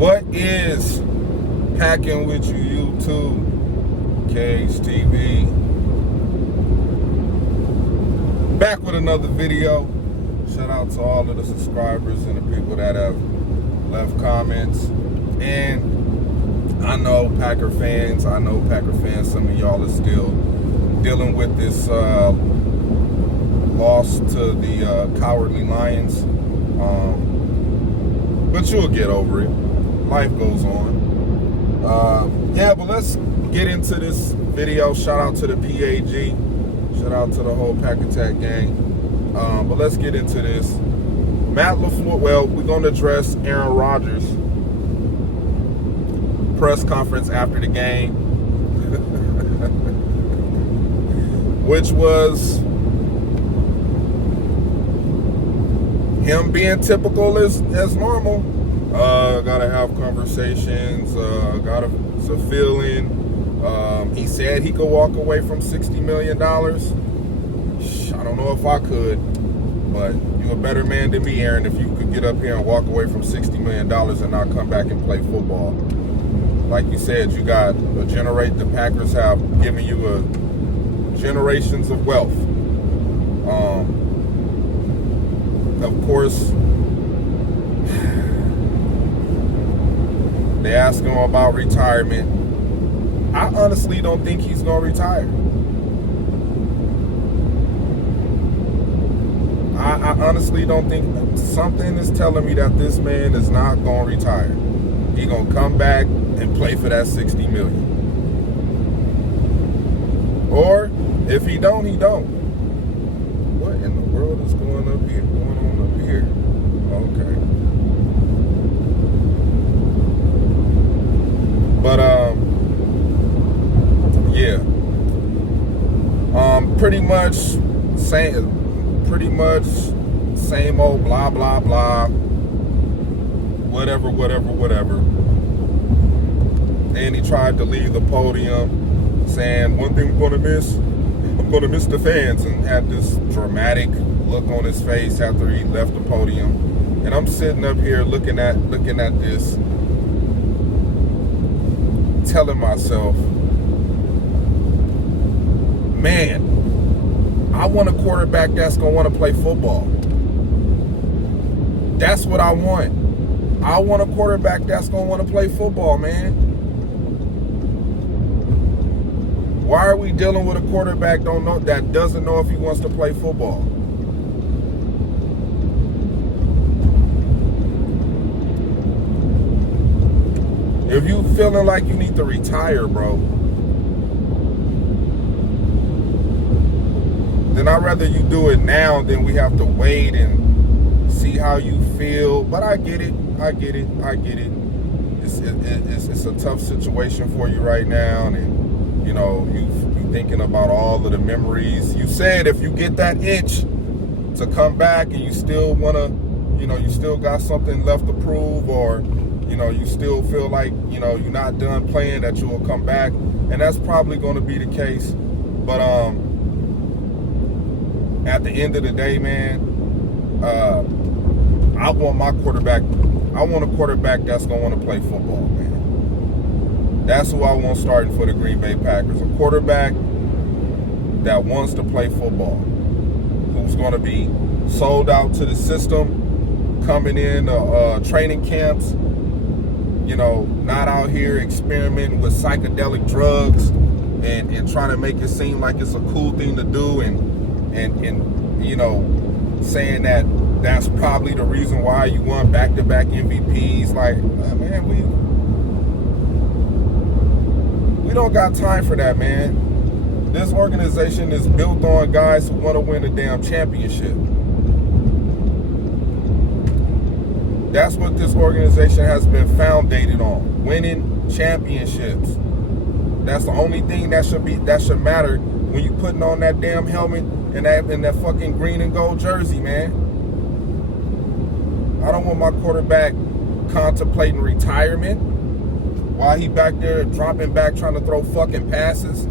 What is hacking with you, YouTube? KHTV. Back with another video. Shout out to all of the subscribers and the people that have left comments. And I know Packer fans, some of y'all are still dealing with this loss to the Cowardly Lions. But you'll get over it. Life goes on. But let's get into this video. Shout out to the PAG. Shout out to the whole Pack Attack gang. But let's get into this. Matt LaFleur, well, we're going to address Aaron Rodgers' press conference after the game, which was him being typical as normal. Gotta have conversations, got a feeling. He said he could walk away from $60 million. I don't know if I could, but you're a better man than me, Aaron, if you could get up here and walk away from $60 million and not come back and play football. Like you said, you got the Packers have given you generations of wealth. Of course, they asked him about retirement. I honestly don't think he's going to retire. I honestly don't think. Something is telling me that this man is not going to retire. He's going to come back and play for that $60 million. Or if he don't, he don't. What in the world is going on up here? Okay. But pretty much same old blah blah blah. Whatever. And he tried to leave the podium saying, one thing I'm gonna miss the fans, and had this dramatic look on his face after he left the podium. And I'm sitting up here looking at this, telling myself, man, I want a quarterback that's going to want to play football. That's what I want. I want a quarterback that's going to want to play football, man. Why are we dealing with a quarterback that doesn't know if he wants to play football? If you feeling like you need to retire, bro, then I'd rather you do it now than we have to wait and see how you feel. But I get it. It's a tough situation for you right now, and you thinking about all of the memories. You said if you get that itch to come back and you still wanna, you still got something left to prove, or you still feel like, you're not done playing, that you will come back. And that's probably going to be the case. But at the end of the day, man, I want a quarterback that's going to want to play football, man. That's who I want starting for the Green Bay Packers. A quarterback that wants to play football, who's going to be sold out to the system, coming in training camps, not out here experimenting with psychedelic drugs and trying to make it seem like it's a cool thing to do, and saying that that's probably the reason why you won back-to-back MVPs. Like, man, we don't got time for that, man. This organization is built on guys who want to win a damn championship. That's what this organization has been founded on, winning championships. That's the only thing that should matter when you putting on that damn helmet and that fucking green and gold jersey, man. I don't want my quarterback contemplating retirement while he back there dropping back trying to throw fucking passes.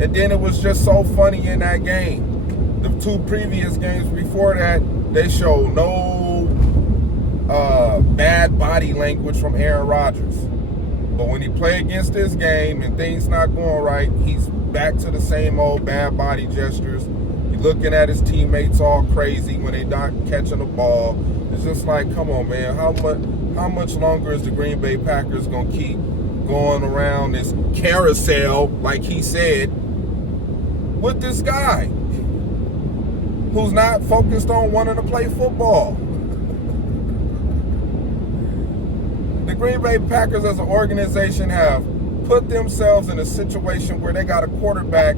And then it was just so funny in that game. The two previous games before that, they showed no bad body language from Aaron Rodgers. But when he play against this game and things not going right, he's back to the same old bad body gestures. He's looking at his teammates all crazy when they not catching the ball. It's just like, come on, man. How much longer is the Green Bay Packers going to keep going around this carousel, like he said, with this guy who's not focused on wanting to play football? The Green Bay Packers as an organization have put themselves in a situation where they got a quarterback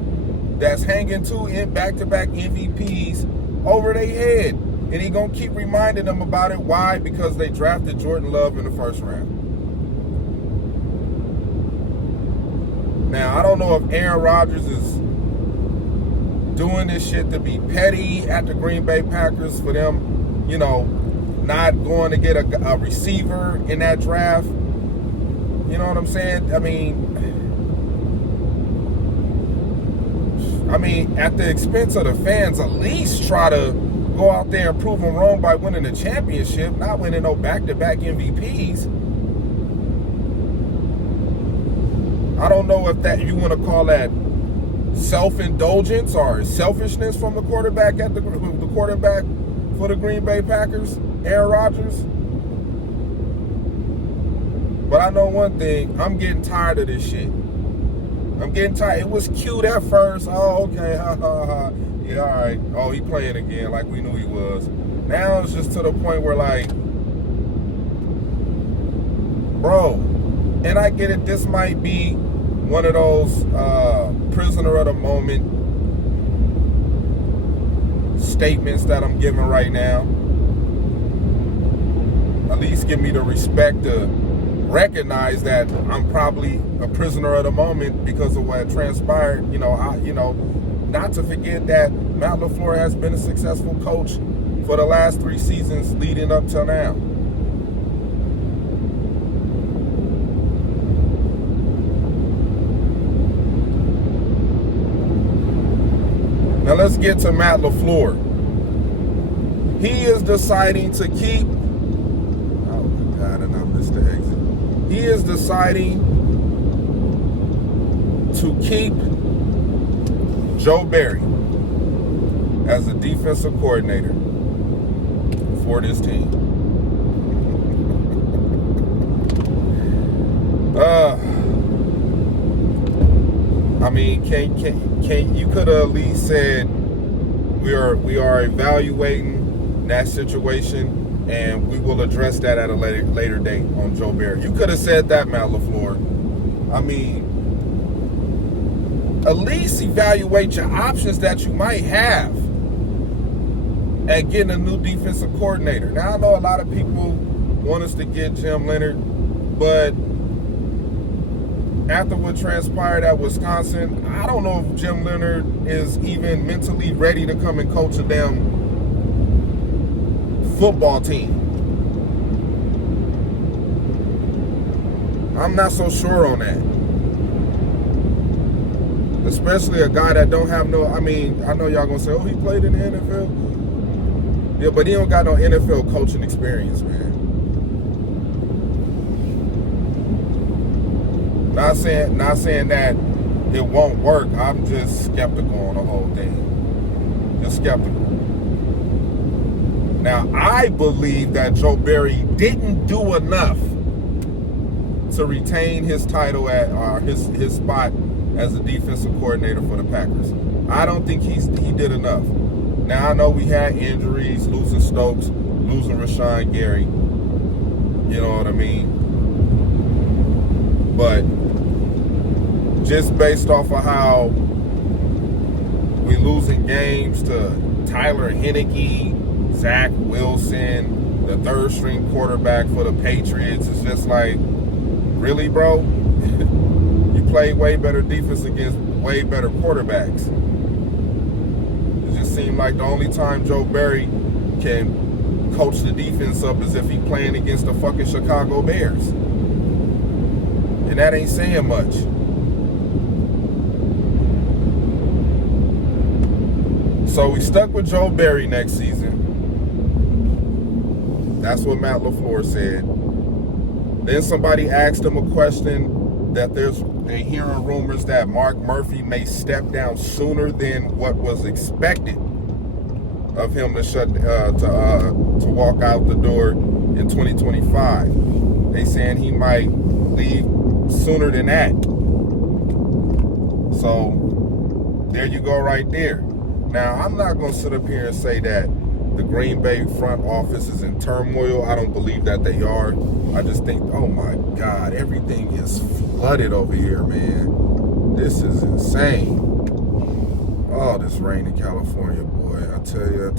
that's hanging two back-to-back MVPs over their head. And he going to keep reminding them about it. Why? Because they drafted Jordan Love in the first round. Now, I don't know if Aaron Rodgers is doing this shit to be petty at the Green Bay Packers for them, not going to get a receiver in that draft. You know what I'm saying? I mean, at the expense of the fans, at least try to go out there and prove them wrong by winning the championship, not winning no back-to-back MVPs. I don't know if that you want to call that self-indulgence or selfishness from the quarterback the quarterback for the Green Bay Packers, Aaron Rodgers. But I know one thing, I'm getting tired of this shit. I'm getting tired. It was cute at first. Oh, okay, ha, ha, ha. Yeah, all right. Oh, he playing again like we knew he was. Now it's just to the point where, like, bro, and I get it, this might be one of those prisoner of the moment statements that I'm giving right now. At least give me the respect to recognize that I'm probably a prisoner of the moment because of what transpired. Not to forget that Matt LaFleur has been a successful coach for the last 3 seasons leading up till now. Now let's get to Matt LaFleur. He is deciding to keep... Oh my God, and I missed the exit. He is deciding to keep Joe Barry as the defensive coordinator for this team. Can you could have at least said we are evaluating that situation and we will address that at a later date on Joe Barry. You could have said that, Matt LaFleur. At least evaluate your options that you might have at getting a new defensive coordinator. Now, I know a lot of people want us to get Jim Leonard, but after what transpired at Wisconsin, I don't know if Jim Leonard is even mentally ready to come and coach a damn football team. I'm not so sure on that. Especially a guy that don't have no, I know y'all gonna say, oh, he played in the NFL. Yeah, but he don't got no NFL coaching experience, man. Not saying that it won't work. I'm just skeptical on the whole thing. Just skeptical. Now, I believe that Joe Barry didn't do enough to retain his title at his spot as the defensive coordinator for the Packers. I don't think he did enough. Now, I know we had injuries, losing Stokes, losing Rashawn Gary. You know what I mean? But just based off of how we losing games to Tyler Heineke, Zach Wilson, the third string quarterback for the Patriots, it's just like, really, bro? You play way better defense against way better quarterbacks. It just seemed like the only time Joe Barry can coach the defense up is if he playing against the fucking Chicago Bears. And that ain't saying much. So we stuck with Joe Barry next season. That's what Matt LaFleur said. Then somebody asked him a question that they're hearing rumors that Mark Murphy may step down sooner than what was expected of him to walk out the door in 2025. They saying he might leave sooner than that. So there you go right there. Now, I'm not going to sit up here and say that the Green Bay front office is in turmoil. I don't believe that they are. I just think, oh my God, everything is flooded over here, man. This is insane. Oh, this rain in California, boy. I tell you.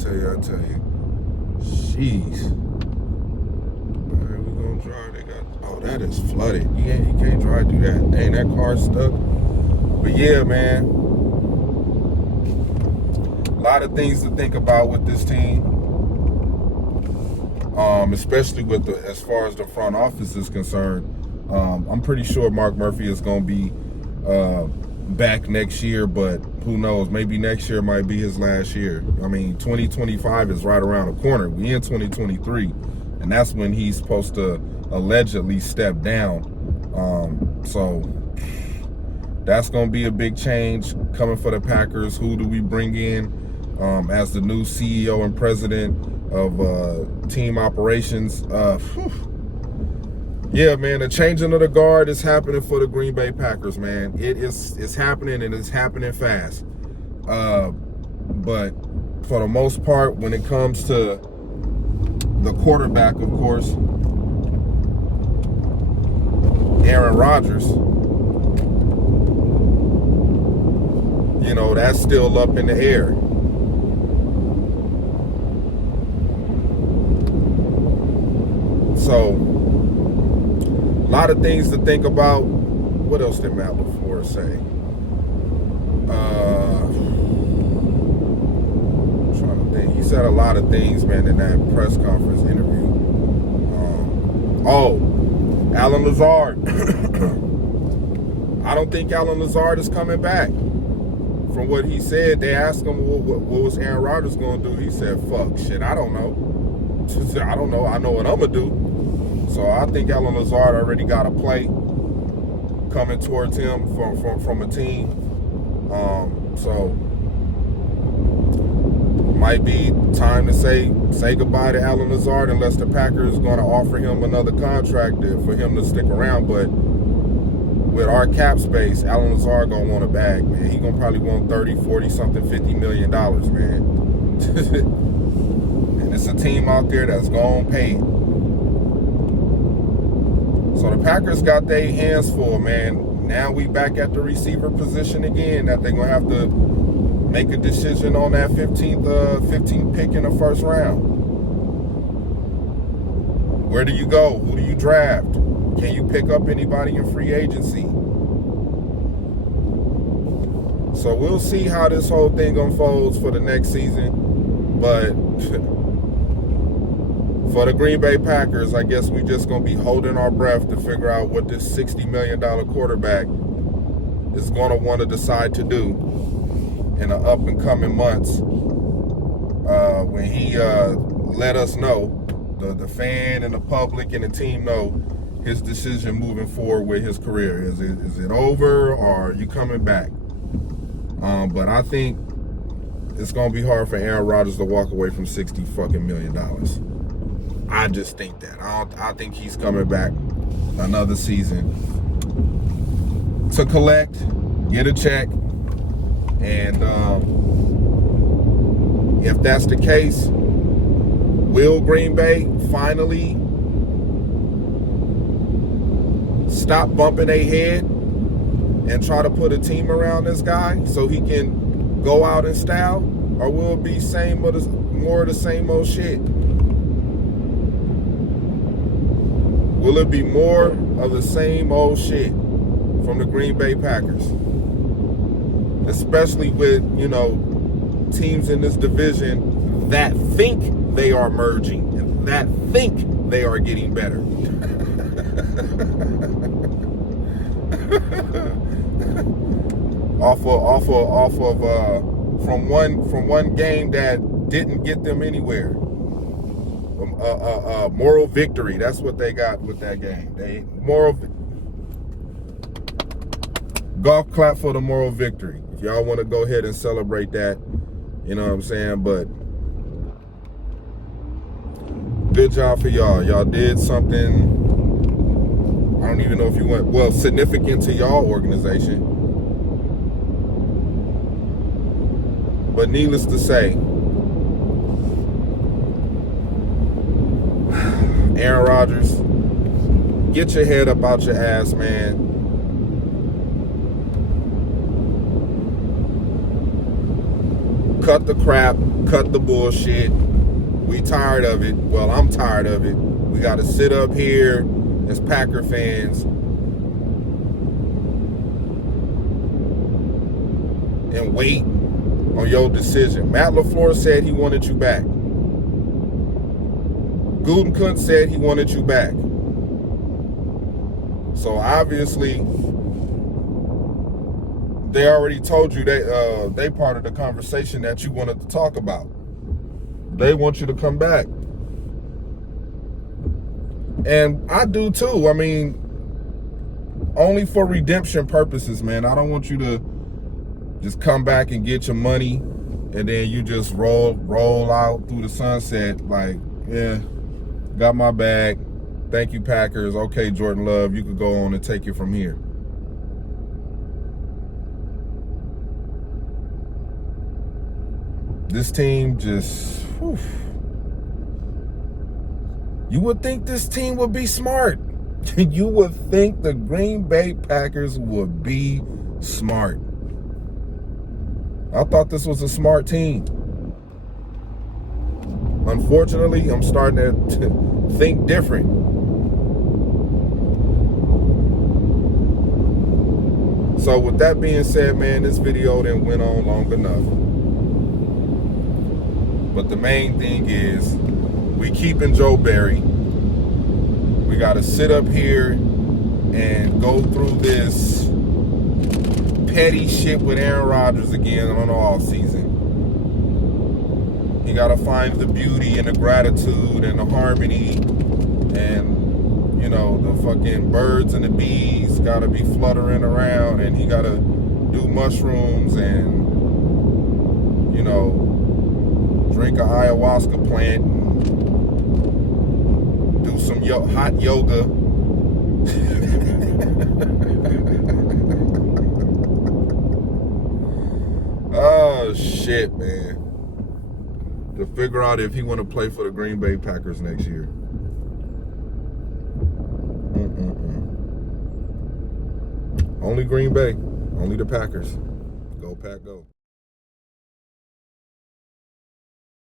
Jeez. All right, we're going to drive. Oh, that is flooded. You can't drive through that. Dang, that car's stuck. But yeah, man. A lot of things to think about with this team, especially with as far as the front office is concerned. I'm pretty sure Mark Murphy is going to be back next year, but who knows? Maybe next year might be his last year. I mean, 2025 is right around the corner. We in 2023, and that's when he's supposed to allegedly step down. So that's going to be a big change coming for the Packers. Who do we bring in as the new CEO and president of team operations? Yeah, man, the changing of the guard is happening for the Green Bay Packers, man. It's happening, and it's happening fast. But for the most part, when it comes to the quarterback, of course, Aaron Rodgers, that's still up in the air. So, a lot of things to think about. What else did Matt LaFleur say? I'm trying to think. He said a lot of things, man, in that press conference interview. Alan Lazard. I don't think Alan Lazard is coming back. From what he said, they asked him what was Aaron Rodgers going to do. He said, fuck, shit, I don't know. I don't know. I know what I'm going to do. So I think Alan Lazard already got a play coming towards him from a team. So might be time to say goodbye to Alan Lazard, unless the Packers is going to offer him another contract for him to stick around. But with our cap space, Alan Lazard going to want a bag, man. He going to probably want 30, 40 something, $50 million, man. And it's a team out there that's going to pay it. So the Packers got their hands full, man. Now we back at the receiver position again, that they're going to have to make a decision on that 15th pick in the first round. Where do you go? Who do you draft? Can you pick up anybody in free agency? So we'll see how this whole thing unfolds for the next season. But for the Green Bay Packers, I guess we just going to be holding our breath to figure out what this $60 million quarterback is going to want to decide to do in the up and coming months, when he let us know, the fan and the public and the team know his decision moving forward with his career. Is it over, or are you coming back? But I think it's going to be hard for Aaron Rodgers to walk away from $60 fucking million. I just think that. I think he's coming back another season to collect, get a check, and if that's the case, will Green Bay finally stop bumping their head and try to put a team around this guy so he can go out in style? Or will it be more of the same old shit? Will it be more of the same old shit from the Green Bay Packers? Especially with, teams in this division that think they are merging and that think they are getting better. from one game that didn't get them anywhere. moral victory. That's what they got with that game. Golf clap for the moral victory. If y'all want to go ahead and celebrate that, you know what I'm saying? But good job for y'all. Y'all did something, I don't even know if you went, well, significant to y'all organization. But needless to say, Aaron Rodgers, get your head up out your ass, man. Cut the crap, cut the bullshit. We tired of it. Well, I'm tired of it. We got to sit up here as Packer fans and wait on your decision. Matt LaFleur said he wanted you back. Gutekunst said he wanted you back. So obviously, they already told you they part of the conversation that you wanted to talk about. They want you to come back. And I do too. I mean, only for redemption purposes, man. I don't want you to just come back and get your money and then you just roll out through the sunset like, yeah, got my bag. Thank you, Packers. Okay, Jordan Love, you could go on and take it from here. This team just, whew. You would think this team would be smart. You would think the Green Bay Packers would be smart. I thought this was a smart team. Unfortunately, I'm starting to think different. So with that being said, man, this video then went on long enough. But the main thing is, we keeping Joe Barry. We got to sit up here and go through this petty shit with Aaron Rodgers again on the off season. You got to find the beauty and the gratitude and the harmony, and you know, the fucking birds and the bees got to be fluttering around, and he got to do mushrooms and, you know, drink an ayahuasca plant and do some hot yoga. Oh, shit, man. To figure out if he want to play for the Green Bay Packers next year. Only Green Bay. Only the Packers. Go, Pack, go.